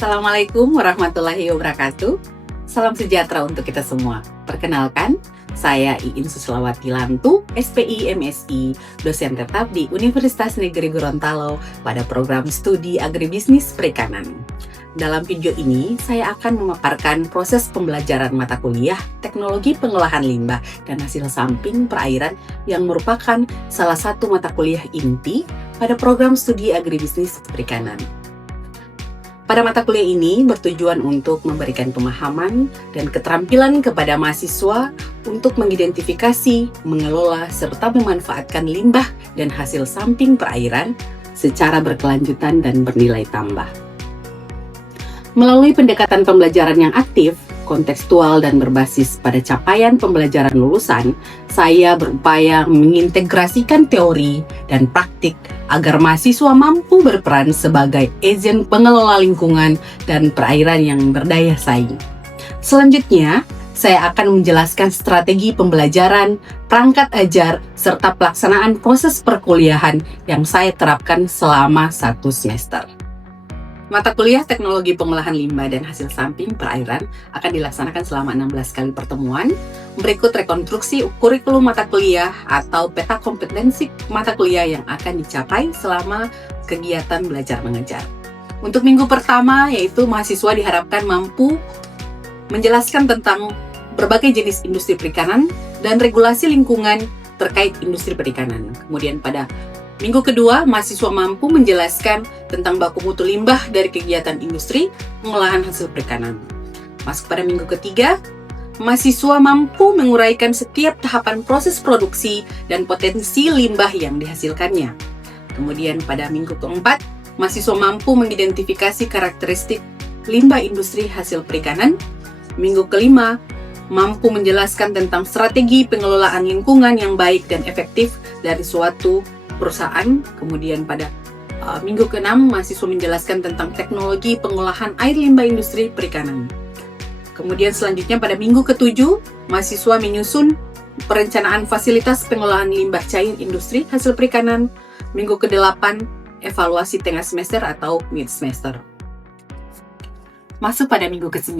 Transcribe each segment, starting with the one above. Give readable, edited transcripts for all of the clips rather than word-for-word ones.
Assalamualaikum warahmatullahi wabarakatuh. Salam sejahtera untuk kita semua. Perkenalkan, saya Iin Suslawati Lantu, SPI MSI, dosen tetap di Universitas Negeri Gorontalo pada program studi agribisnis perikanan. Dalam video ini, saya akan memaparkan proses pembelajaran mata kuliah teknologi pengolahan limbah dan hasil samping perairan yang merupakan salah satu mata kuliah inti pada program studi agribisnis perikanan. Pada mata kuliah ini bertujuan untuk memberikan pemahaman dan keterampilan kepada mahasiswa untuk mengidentifikasi, mengelola, serta memanfaatkan limbah dan hasil samping perairan secara berkelanjutan dan bernilai tambah. Melalui pendekatan pembelajaran yang aktif, kontekstual, dan berbasis pada capaian pembelajaran lulusan, saya berupaya mengintegrasikan teori dan praktik agar mahasiswa mampu berperan sebagai agen pengelola lingkungan dan perairan yang berdaya saing. Selanjutnya, saya akan menjelaskan strategi pembelajaran, perangkat ajar, serta pelaksanaan proses perkuliahan yang saya terapkan selama 1 semester. Mata kuliah teknologi pengolahan limbah dan hasil samping perairan akan dilaksanakan selama 16 kali pertemuan. Berikut rekonstruksi kurikulum mata kuliah atau peta kompetensi mata kuliah yang akan dicapai selama kegiatan belajar mengajar. Untuk minggu pertama, yaitu mahasiswa diharapkan mampu menjelaskan tentang berbagai jenis industri perikanan dan regulasi lingkungan terkait industri perikanan. Kemudian pada minggu kedua, mahasiswa mampu menjelaskan tentang baku mutu limbah dari kegiatan industri pengolahan hasil perikanan. Masuk pada minggu ketiga, mahasiswa mampu menguraikan setiap tahapan proses produksi dan potensi limbah yang dihasilkannya. Kemudian pada minggu keempat, mahasiswa mampu mengidentifikasi karakteristik limbah industri hasil perikanan. Minggu kelima, mampu menjelaskan tentang strategi pengelolaan lingkungan yang baik dan efektif dari suatu perusahaan. Kemudian pada minggu ke-6, mahasiswa menjelaskan tentang teknologi pengolahan air limbah industri perikanan. Kemudian selanjutnya pada minggu ke-7, mahasiswa menyusun perencanaan fasilitas pengolahan limbah cair industri hasil perikanan. Minggu ke-8, evaluasi tengah semester atau mid semester. Masuk pada minggu ke-9,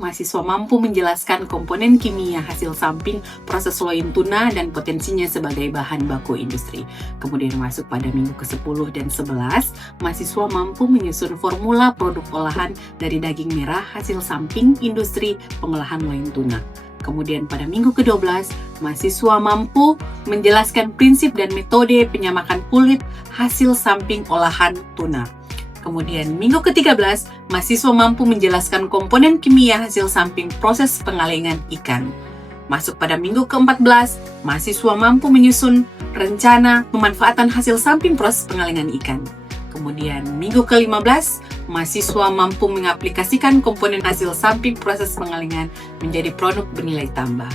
mahasiswa mampu menjelaskan komponen kimia hasil samping proses loin tuna dan potensinya sebagai bahan baku industri. Kemudian masuk pada minggu ke-10 dan 11, mahasiswa mampu menyusun formula produk olahan dari daging merah hasil samping industri pengolahan loin tuna. Kemudian pada minggu ke-12, mahasiswa mampu menjelaskan prinsip dan metode penyamakan kulit hasil samping olahan tuna. Kemudian minggu ke-13, mahasiswa mampu menjelaskan komponen kimia hasil samping proses pengalengan ikan. Masuk pada minggu ke-14, mahasiswa mampu menyusun rencana pemanfaatan hasil samping proses pengalengan ikan. Kemudian minggu ke-15, mahasiswa mampu mengaplikasikan komponen hasil samping proses pengalengan menjadi produk bernilai tambah.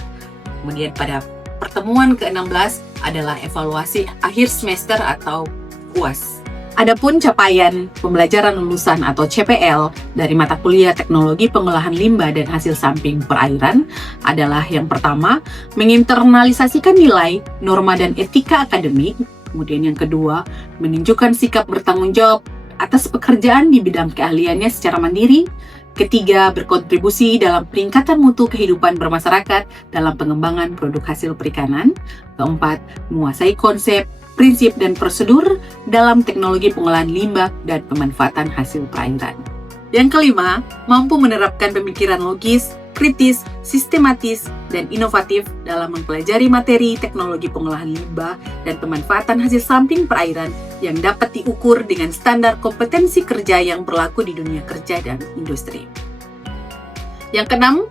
Kemudian pada pertemuan ke-16 adalah evaluasi akhir semester atau UAS. Adapun capaian pembelajaran lulusan atau CPL dari mata kuliah teknologi pengolahan limbah dan hasil samping perairan adalah yang pertama, menginternalisasikan nilai, norma, dan etika akademik. Kemudian yang kedua, menunjukkan sikap bertanggung jawab atas pekerjaan di bidang keahliannya secara mandiri. Ketiga, berkontribusi dalam peningkatan mutu kehidupan bermasyarakat dalam pengembangan produk hasil perikanan. Keempat, menguasai konsep, prinsip, dan prosedur dalam teknologi pengolahan limbah dan pemanfaatan hasil perairan. Yang kelima, mampu menerapkan pemikiran logis, kritis, sistematis, dan inovatif dalam mempelajari materi teknologi pengolahan limbah dan pemanfaatan hasil samping perairan yang dapat diukur dengan standar kompetensi kerja yang berlaku di dunia kerja dan industri. Yang keenam,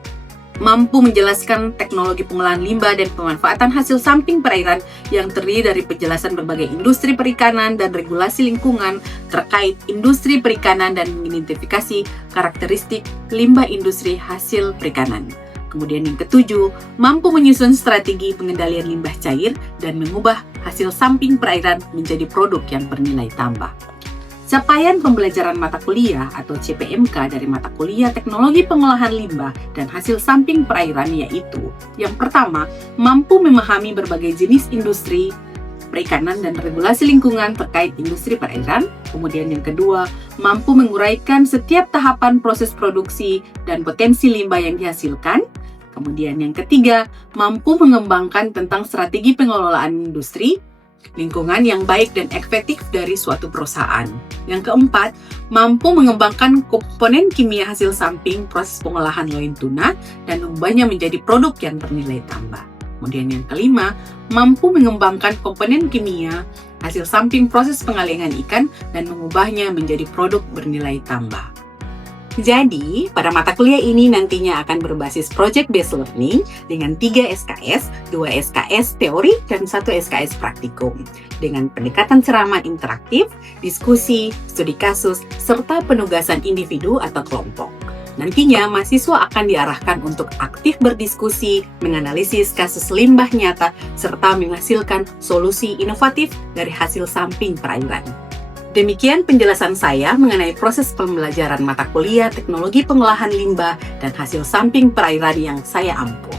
mampu menjelaskan teknologi pengolahan limbah dan pemanfaatan hasil samping perairan yang terdiri dari penjelasan berbagai industri perikanan dan regulasi lingkungan terkait industri perikanan dan mengidentifikasi karakteristik limbah industri hasil perikanan. Kemudian yang ketujuh, mampu menyusun strategi pengendalian limbah cair dan mengubah hasil samping perairan menjadi produk yang bernilai tambah. Capaian pembelajaran mata kuliah atau CPMK dari mata kuliah teknologi pengolahan limbah dan hasil samping perairan yaitu yang pertama, mampu memahami berbagai jenis industri perikanan dan regulasi lingkungan terkait industri perairan. Kemudian yang kedua, mampu menguraikan setiap tahapan proses produksi dan potensi limbah yang dihasilkan. Kemudian yang ketiga, mampu mengembangkan tentang strategi pengelolaan industri, lingkungan yang baik dan efektif dari suatu perusahaan. Yang keempat, mampu mengembangkan komponen kimia hasil samping proses pengolahan loin tuna dan mengubahnya menjadi produk yang bernilai tambah. Kemudian yang kelima, mampu mengembangkan komponen kimia hasil samping proses pengalihan ikan dan mengubahnya menjadi produk bernilai tambah. Jadi, pada mata kuliah ini nantinya akan berbasis Project Based Learning dengan 3 SKS, 2 SKS teori, dan 1 SKS praktikum. Dengan pendekatan ceramah interaktif, diskusi, studi kasus, serta penugasan individu atau kelompok. Nantinya, mahasiswa akan diarahkan untuk aktif berdiskusi, menganalisis kasus limbah nyata, serta menghasilkan solusi inovatif dari hasil samping perairan. Demikian penjelasan saya mengenai proses pembelajaran mata kuliah teknologi pengolahan limbah dan hasil samping perairan yang saya ampuh.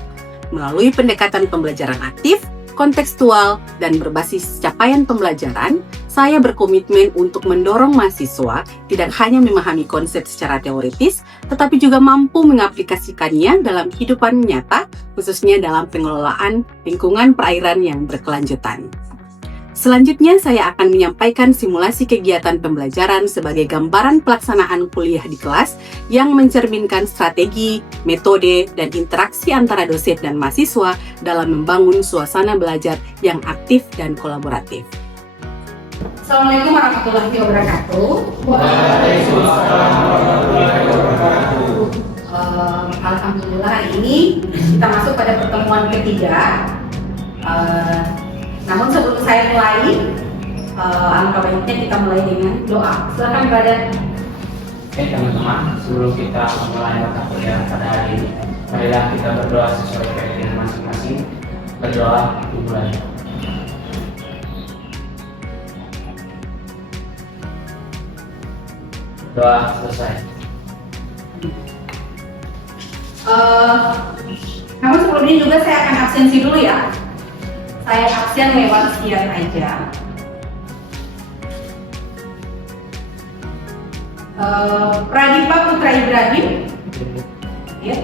Melalui pendekatan pembelajaran aktif, kontekstual, dan berbasis capaian pembelajaran, saya berkomitmen untuk mendorong mahasiswa tidak hanya memahami konsep secara teoritis, tetapi juga mampu mengaplikasikannya dalam kehidupan nyata, khususnya dalam pengelolaan lingkungan perairan yang berkelanjutan. Selanjutnya, saya akan menyampaikan simulasi kegiatan pembelajaran sebagai gambaran pelaksanaan kuliah di kelas yang mencerminkan strategi, metode, dan interaksi antara dosen dan mahasiswa dalam membangun suasana belajar yang aktif dan kolaboratif. Assalamualaikum warahmatullahi wabarakatuh. Waalaikumsalam warahmatullahi wabarakatuh. Alhamdulillah, ini kita masuk pada pertemuan ketiga. Namun sebelum saya mulai, alangkah baiknya kita mulai dengan doa. Silakan Brother. Oke teman-teman, sebelum kita memulai mata kuliah pada hari ini, marilah kita berdoa sesuai keinginan masing-masing. Berdoa dimulai. Doa selesai. Namun sebelum ini juga saya akan absensi dulu ya. Saya absen lewat sekian aja. Pradipa Putra Ibrahim, ya.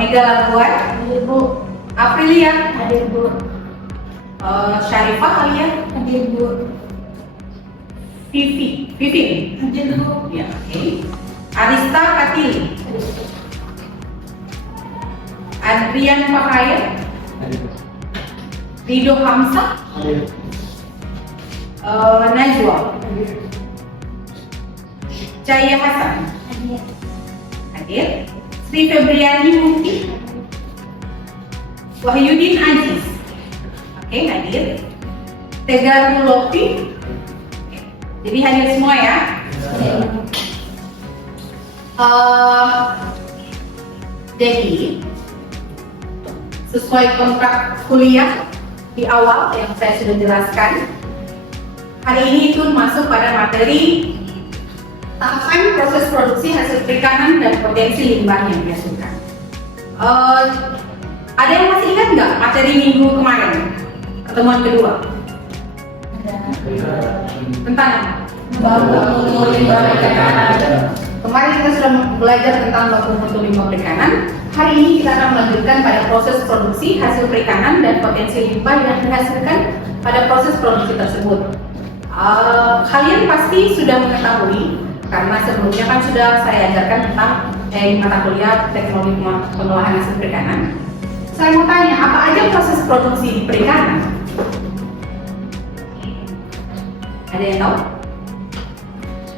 Mega Labuan, hadir Bu. Aprilia, hadir Bu. Syarifah Alia, hadir Bu. Vivi, hadir Bu. Ya, oke. Arista Katili, Adrian Pakaya, Rido Hamzah, Najwa, Cahaya Hasan, hadir. Sri Febriani Mukti, Wahyudin Aziz, oke, hadir. Tegar Mulofi, jadi hadir semua ya. Jadi sesuai kontrak kuliah di awal yang saya sudah jelaskan, hari ini itu masuk pada materi tahapan proses produksi hasil perikanan dan potensi limbah yang dihasilkan. Ada yang masih ingat nggak materi minggu kemarin, pertemuan kedua? Tentang baku mutu limbah perikanan. Kemarin kita sudah belajar tentang baku mutu limbah perikanan. Hari ini kita akan melanjutkan pada proses produksi hasil perikanan dan potensi limbah yang dihasilkan pada proses produksi tersebut. Kalian pasti sudah mengetahui, karena sebelumnya kan sudah saya ajarkan tentang mata kuliah teknologi pengolahan hasil perikanan. Saya mau tanya, apa aja proses produksi di perikanan? Ada yang tahu?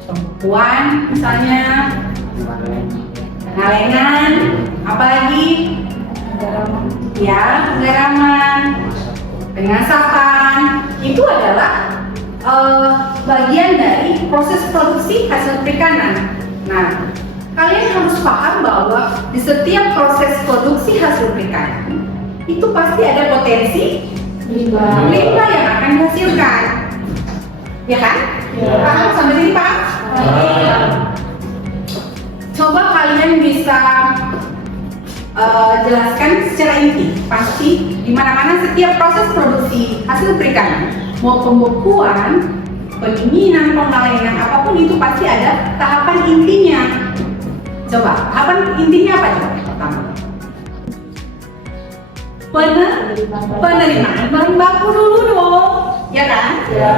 Pembukuan misalnya, pengalengan, apa lagi? Ya, penggaraman, pengasapan. Itu adalah bagian dari proses produksi hasil perikanan. Nah, kalian harus paham bahwa di setiap proses produksi hasil perikanan itu pasti ada potensi limbah yang akan dihasilkan, ya kan? Paham sampai sini, Pak? Coba kalian bisa jelaskan secara inti. Pasti di mana-mana setiap proses produksi hasil perikanan, mau pembekuan, pendinginan, pengalaman, apapun itu pasti ada tahapan intinya. Coba, tahapan intinya apa coba? Pertama, penerimaan bahan baku dulu dong, ya kan? Ya.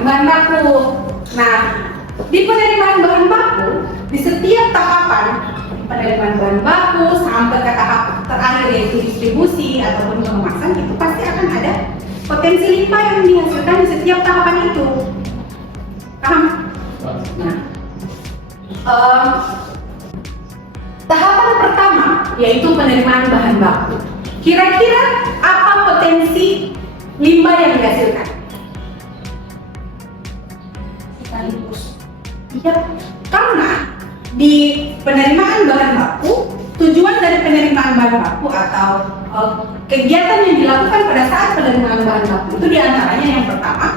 Bahan baku. Nah, di penerimaan bahan baku, di setiap tahapan penerimaan bahan baku sampai ke tahap terakhir yaitu distribusi ataupun pengemasan, itu pasti akan ada potensi limbah yang dihasilkan di setiap tahapan itu. Paham? Nah, tahapan pertama yaitu penerimaan bahan baku. Kira-kira apa potensi limbah yang dihasilkan? Iya, karena di penerimaan bahan baku, tujuan dari penerimaan bahan baku atau kegiatan yang dilakukan pada saat penerimaan bahan baku itu diantaranya yang pertama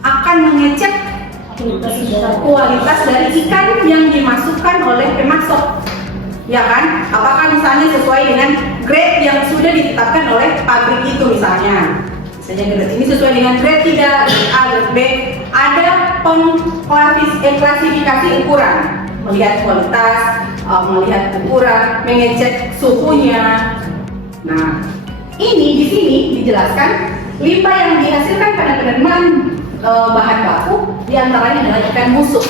akan mengecek kualitas dari ikan yang dimasukkan oleh pemasok, ya kan? Apakah misalnya sesuai dengan grade yang sudah ditetapkan oleh pabrik itu misalnya grade ini sesuai dengan grade 3, grade A, grade B. Ada klasifikasi ukuran, melihat kualitas, melihat ukuran, mengecek suhunya. Nah, ini di sini dijelaskan limbah yang dihasilkan pada penerimaan bahan baku diantaranya adalah ikan busuk.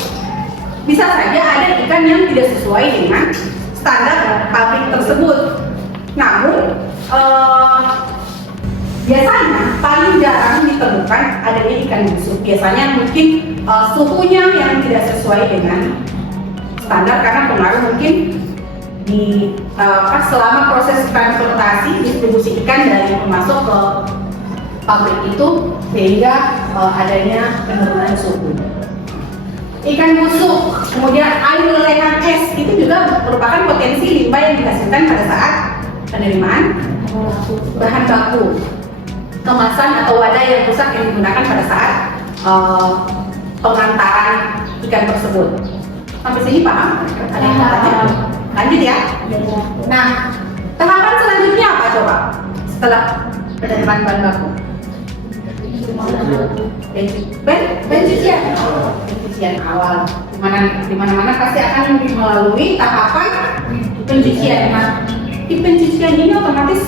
Bisa saja ada ikan yang tidak sesuai dengan standar pabrik tersebut. Namun biasanya paling jarang ditemukan adanya ikan busuk. Biasanya mungkin suhunya yang tidak sesuai dengan standar karena pengaruh mungkin di selama proses transportasi distribusi ikan dari pemasok ke pabrik itu sehingga adanya penurunan suhu. Ikan busuk, kemudian air lelehan es itu juga merupakan potensi limbah yang dihasilkan pada saat penerimaan bahan baku. Kemasan atau wadah yang rusak yang digunakan pada saat pengantaran ikan tersebut. Sampai sini paham? Ada yang mau tanya? Lanjut ya. Nah, tahapan selanjutnya apa coba? Setelah penerimaan bahan baku, pencucian awal. Di mana-mana pasti akan melalui tahapan pencucian. Nah, di pencucian ini otomatis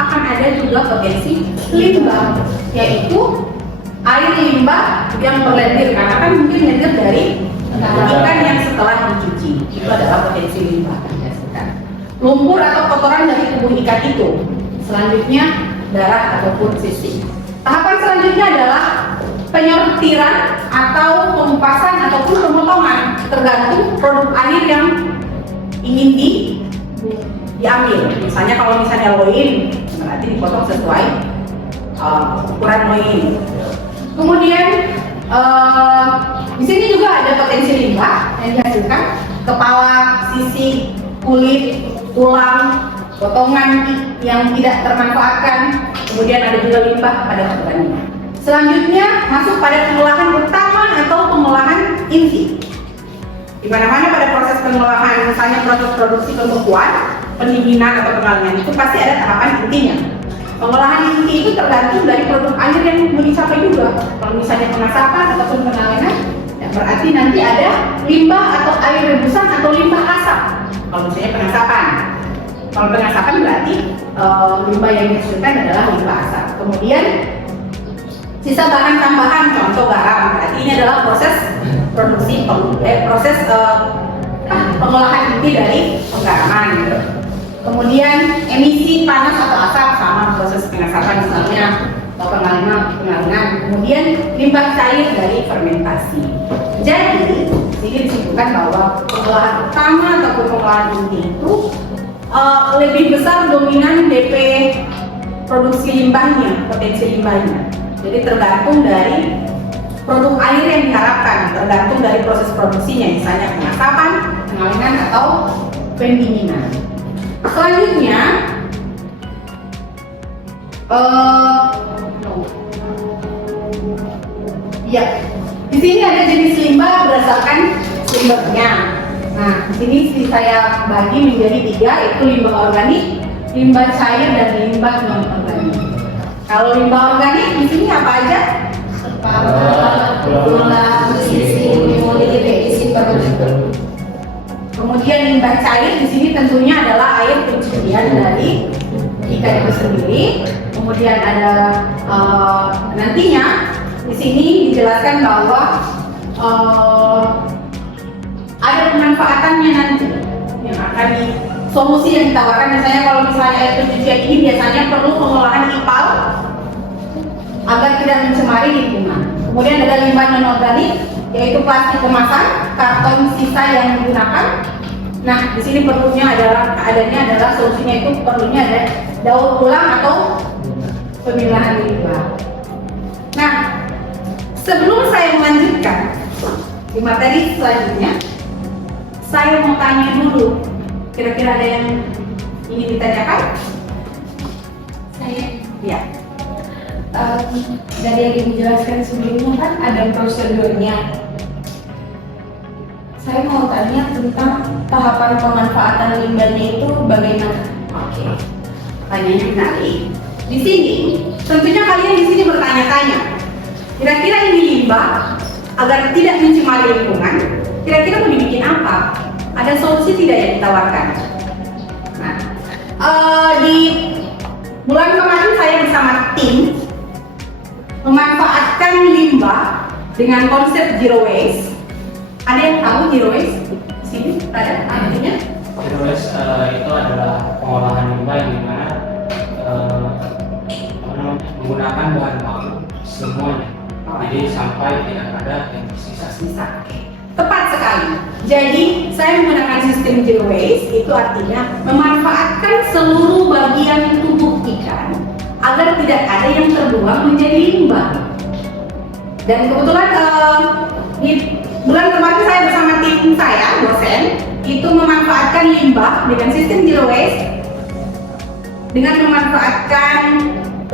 akan ada juga potensi limbah, yaitu air limbah yang berlendir karena kan mungkin lendir dari ikan yang setelah dicuci. Itu adalah potensi limbah yang dihasilkan. Lumpur atau kotoran dari tubuh ikan itu. Selanjutnya darah ataupun sisik. Tahapan selanjutnya adalah penyortiran atau pengupasan ataupun pemotongan, tergantung produk akhir yang ingin diambil. Misalnya kalau misalnya loin, berarti dipotong sesuai ukuran loin. Kemudian di sini juga ada potensi limbah yang dihasilkan: kepala, sisik, kulit, tulang, potongan yang tidak termanfaatkan. Kemudian ada juga limbah pada kebutuhannya. Selanjutnya masuk pada pengolahan utama atau pengolahan inti. Di mana-mana pada proses pengolahan, misalnya proses produksi pembekuan, pendinginan atau pengalingan itu pasti ada tahapan intinya. Pengolahan inti itu tergantung dari produk akhir yang mau dicapai juga. Kalau misalnya pengasapan ataupun pengalingan, ya berarti nanti ada limbah atau air rebusan atau limbah asap. Kalau misalnya pengasapan. Kalau pengasapan berarti limbah yang dihasilkan adalah limbah asap. Kemudian sisa bahan tambahan, contoh garam, berarti ini adalah proses produksi pengolahan inti dari penggaraman. Kemudian emisi panas atau asap sama proses pengasapan misalnya atau pengalingan. Kemudian limbah cair dari fermentasi. Jadi ini disebutkan bahwa pengolahan utama ataupun pengolahan inti itu lebih besar dominan DP produksi limbahnya, potensi limbahnya. Jadi tergantung dari produk air yang diharapkan, tergantung dari proses produksinya, misalnya pengasapan, pengalingan atau pendinginan. Selanjutnya, ya, di sini ada jenis limbah berdasarkan sumbernya. Nah, di sini saya bagi menjadi 3, yaitu limbah organik, limbah cair, dan limbah non organik. Kalau limbah organik di sini apa aja? Gula, sisi, kemudian limbah cair di sini tentunya adalah air pencurian dari ikan itu sendiri. Kemudian ada nantinya di sini dijelaskan bahwa ada pemanfaatannya nanti yang akan solusi yang ditawarkan. Misalnya kalau misalnya air pencucian ini biasanya perlu pengolahan IPAL agar tidak mencemari lingkungan. Kemudian ada limbah non organik, yaitu plastik kemasan, karton sisa yang digunakan. Nah, di sini adanya adalah solusinya itu perlunya ada daur ulang atau pemilahan limbah. Nah, sebelum saya melanjutkan di materi selanjutnya, saya mau tanya dulu, kira-kira ada yang ingin ditanyakan? Saya Ya. dari yang dijelaskan sebelumnya kan ada prosedurnya. Saya mau tanya tentang tahapan pemanfaatan limbahnya itu bagaimana? Oke. Pertanyaannya menarik. Di sini, tentunya kalian di sini bertanya-tanya, kira-kira ini limbah agar tidak mencemari lingkungan, kira-kira mau dibikin apa? Ada solusi tidak yang ditawarkan? Nah, di bulan kemarin saya bersama tim memanfaatkan limbah dengan konsep zero waste. Ada yang tahu zero waste? Di sini ada artinya? Zero waste itu adalah pengolahan limbah yang dimana menggunakan bahan baku semuanya. Jadi sampai tidak ada yang tersisa. Tepat sekali. Jadi saya menggunakan sistem zero waste, itu artinya memanfaatkan seluruh bagian tubuh ikan agar tidak ada yang terbuang menjadi limbah. Dan kebetulan di bulan kemarin saya bersama tim saya, dosen, itu memanfaatkan limbah dengan sistem zero waste dengan memanfaatkan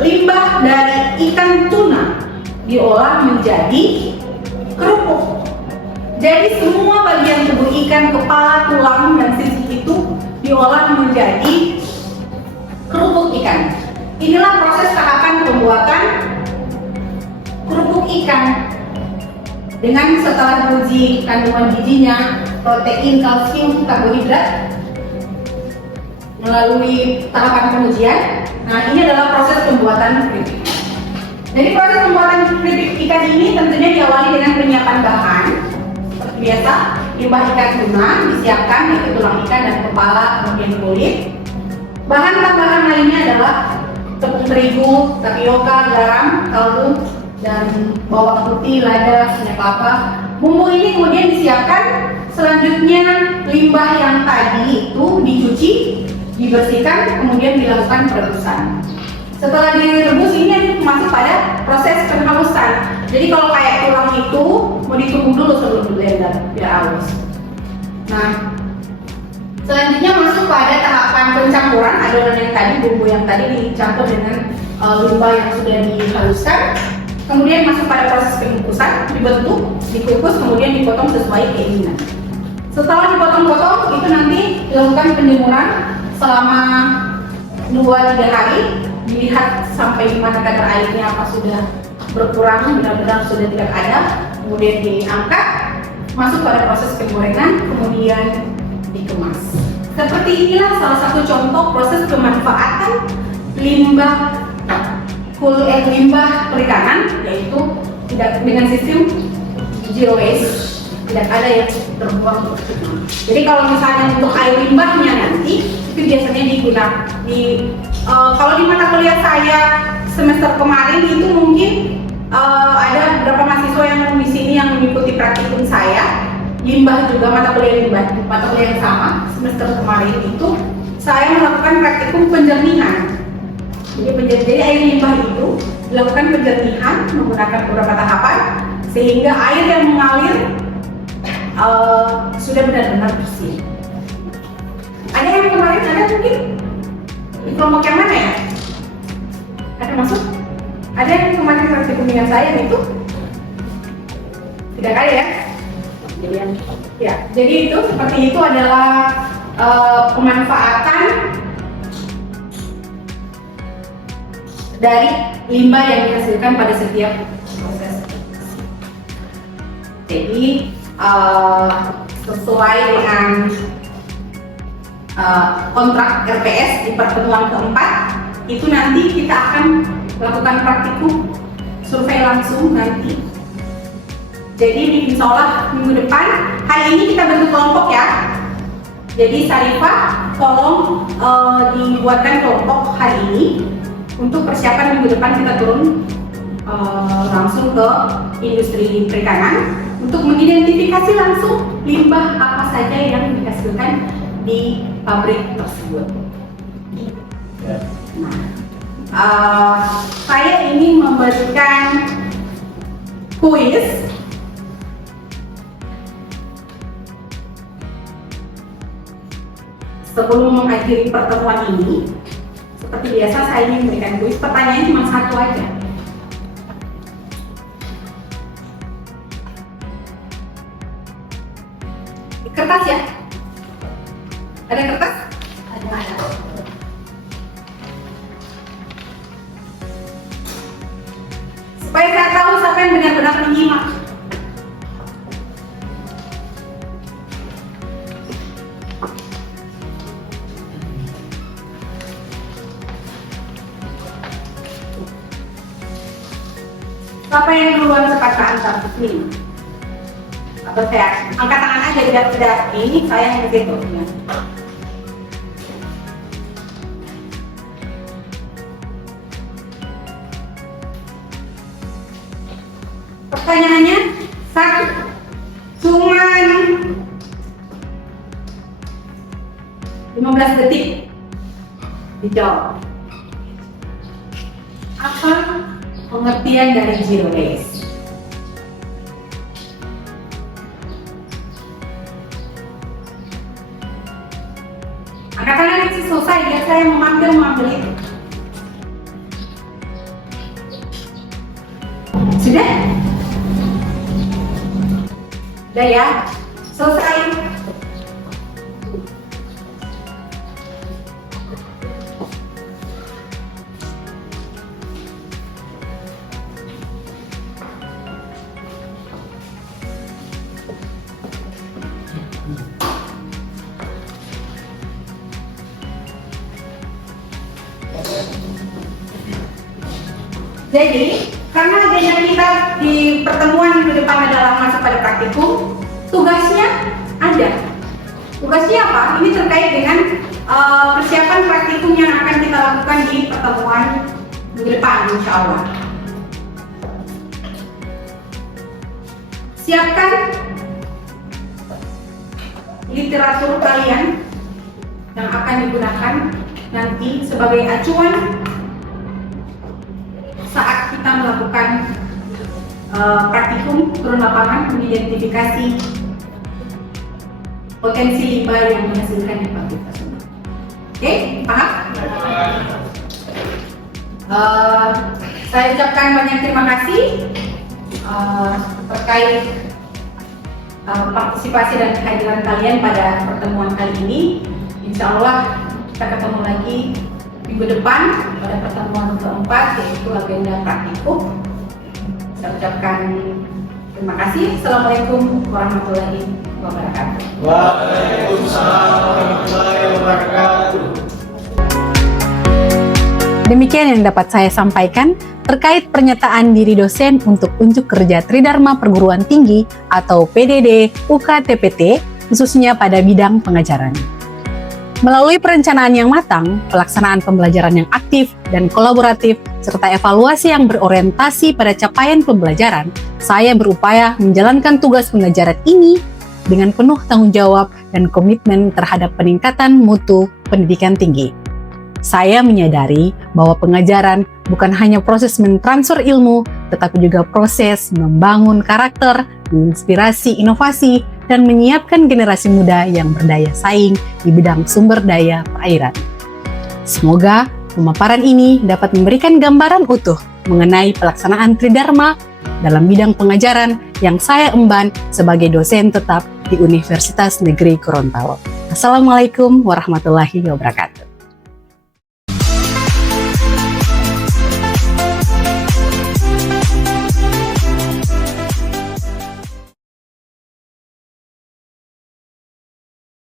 limbah dari ikan tuna diolah menjadi kerupuk. Jadi semua bagian tubuh ikan, kepala, tulang, dan sisi itu diolah menjadi kerupuk ikan. Inilah proses tahapan pembuatan kerupuk ikan. Dengan setelah diuji kandungan gizinya, protein, kalsium, karbohidrat, melalui tahapan pengujian. Nah, ini adalah proses pembuatan keripik. Jadi proses pembuatan keripik ikan ini tentunya diawali dengan penyiapan bahan. Seperti biasa, limbah ikan tuna disiapkan, yaitu tulang ikan dan kepala, kemudian kulit. Bahan tambahan lainnya adalah tepung terigu, tapioka, garam, kaldu, dan bawang putih, lada, minyak kelapa. Bumbu ini kemudian disiapkan. Selanjutnya limbah yang tadi itu dicuci, dibersihkan, kemudian dilakukan perebusan. Setelah direbus ini masuk pada proses penghalusan. Jadi kalau kayak tulang itu mau ditumbuk dulu sebelum di blender biar halus. Nah, selanjutnya masuk pada tahapan pencampuran adonan yang tadi, bumbu yang tadi dicampur dengan limbah yang sudah dihaluskan. Kemudian masuk pada proses pengukusan, dibentuk, dikukus, kemudian dipotong sesuai keinginan. Setelah dipotong-potong, itu nanti dilakukan penjemuran selama 2-3 hari. Dilihat sampai di mana kadar airnya apa sudah berkurang, benar-benar sudah tidak ada. Kemudian diangkat, masuk pada proses penggorengan, kemudian dikemas. Seperti inilah salah satu contoh proses pemanfaatan limbah limbah perikanan, yaitu tidak dengan sistem zero waste, tidak ada yang terbuang. Jadi kalau misalnya untuk air limbahnya nanti itu biasanya digunakan kalau di mata kuliah saya semester kemarin itu mungkin ada beberapa mahasiswa yang di sini yang mengikuti praktikum saya, limbah juga mata kuliah yang sama semester kemarin itu saya melakukan praktikum penjernihan. Jadi air limbah itu dilakukan penjernihan menggunakan beberapa tahapan sehingga air yang mengalir sudah benar-benar bersih. Ada yang kemarin ada mungkin di kelompok yang mana ya? Ada masuk? Ada yang kemarin praktikum dengan saya itu? Tidak ada ya? Jadi Ya, jadi itu seperti itu adalah pemanfaatan dari limbah yang dihasilkan pada setiap proses. Jadi sesuai dengan kontrak RPS di pertemuan keempat, itu nanti kita akan lakukan praktikum survei langsung nanti. Jadi insya Allah minggu depan, hari ini kita bentuk kelompok ya. Jadi Sarifah tolong dibuatkan kelompok hari ini untuk persiapan minggu depan kita turun langsung ke industri perikanan untuk mengidentifikasi langsung limbah apa saja yang dihasilkan di pabrik tersebut. Nah, saya ingin memberikan kuis sebelum mengakhiri pertemuan ini. Seperti biasa saya ingin memberikan kuis, pertanyaannya cuma satu aja. Di kertas ya? Ada kertas? Ada. Supaya saya tahu siapa yang benar-benar menyimak. Siapa yang duluan cepat angkat ini? Atau saya angkat tangan aja tidak ini saya yang begitu. Pertanyaannya satu, cuman 15 detik dijawab. Apa pengertian dari zero waste? Angkat tangan itu selesai, biar saya mengambil itu. Sudah? Sudah ya? Selesai. Jadi, karena agenda kita di pertemuan minggu depan adalah masuk pada praktikum, tugasnya ada. Tugasnya apa? Ini terkait dengan persiapan praktikum yang akan kita lakukan di pertemuan minggu depan, insya Allah. Siapkan literatur kalian yang akan digunakan nanti sebagai acuan saat kita melakukan praktikum turun lapangan mengidentifikasi potensi limbah yang menghasilkan di pabrik tersebut. Oke, paham? Saya ucapkan banyak terima kasih terkait partisipasi dan kehadiran kalian pada pertemuan kali ini. Insya Allah kita ketemu lagi minggu depan pada pertemuan keempat, yaitu agenda praktikum. Saya ucapkan terima kasih. Assalamualaikum warahmatullahi wabarakatuh. Waalaikumsalam warahmatullahi wabarakatuh. Demikian yang dapat saya sampaikan terkait pernyataan diri dosen untuk unjuk kerja Tridharma Perguruan Tinggi atau PDD UKTPT, khususnya pada bidang pengajaran. Melalui perencanaan yang matang, pelaksanaan pembelajaran yang aktif dan kolaboratif, serta evaluasi yang berorientasi pada capaian pembelajaran, saya berupaya menjalankan tugas pengajaran ini dengan penuh tanggung jawab dan komitmen terhadap peningkatan mutu pendidikan tinggi. Saya menyadari bahwa pengajaran bukan hanya proses mentransfer ilmu, tetapi juga proses membangun karakter, menginspirasi inovasi, dan menyiapkan generasi muda yang berdaya saing di bidang sumber daya perairan. Semoga pemaparan ini dapat memberikan gambaran utuh mengenai pelaksanaan Tridharma dalam bidang pengajaran yang saya emban sebagai dosen tetap di Universitas Negeri Gorontalo. Assalamualaikum warahmatullahi wabarakatuh.